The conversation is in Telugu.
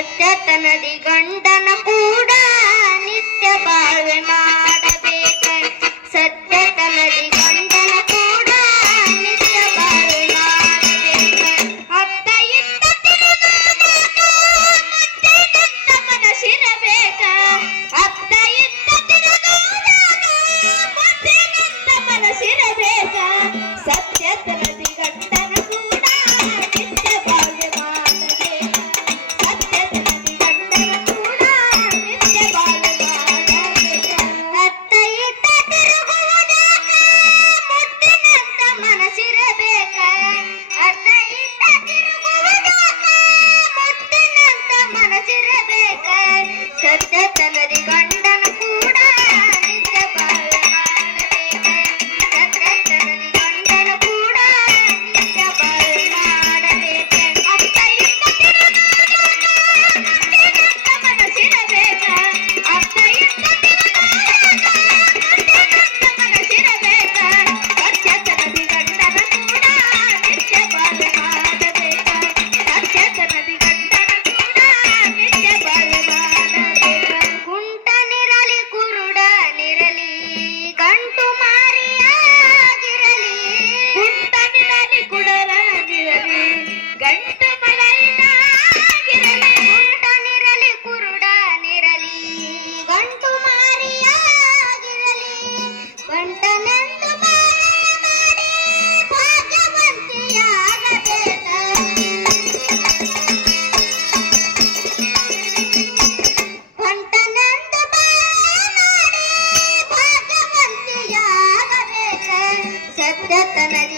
ಸತ್ಯತನದಿ ಗಂಡನ ಕೂಡ ನಿತ್ಯ ಬಾಳ್ವೆ ಮಾಡಬೇಕ شركات Jatana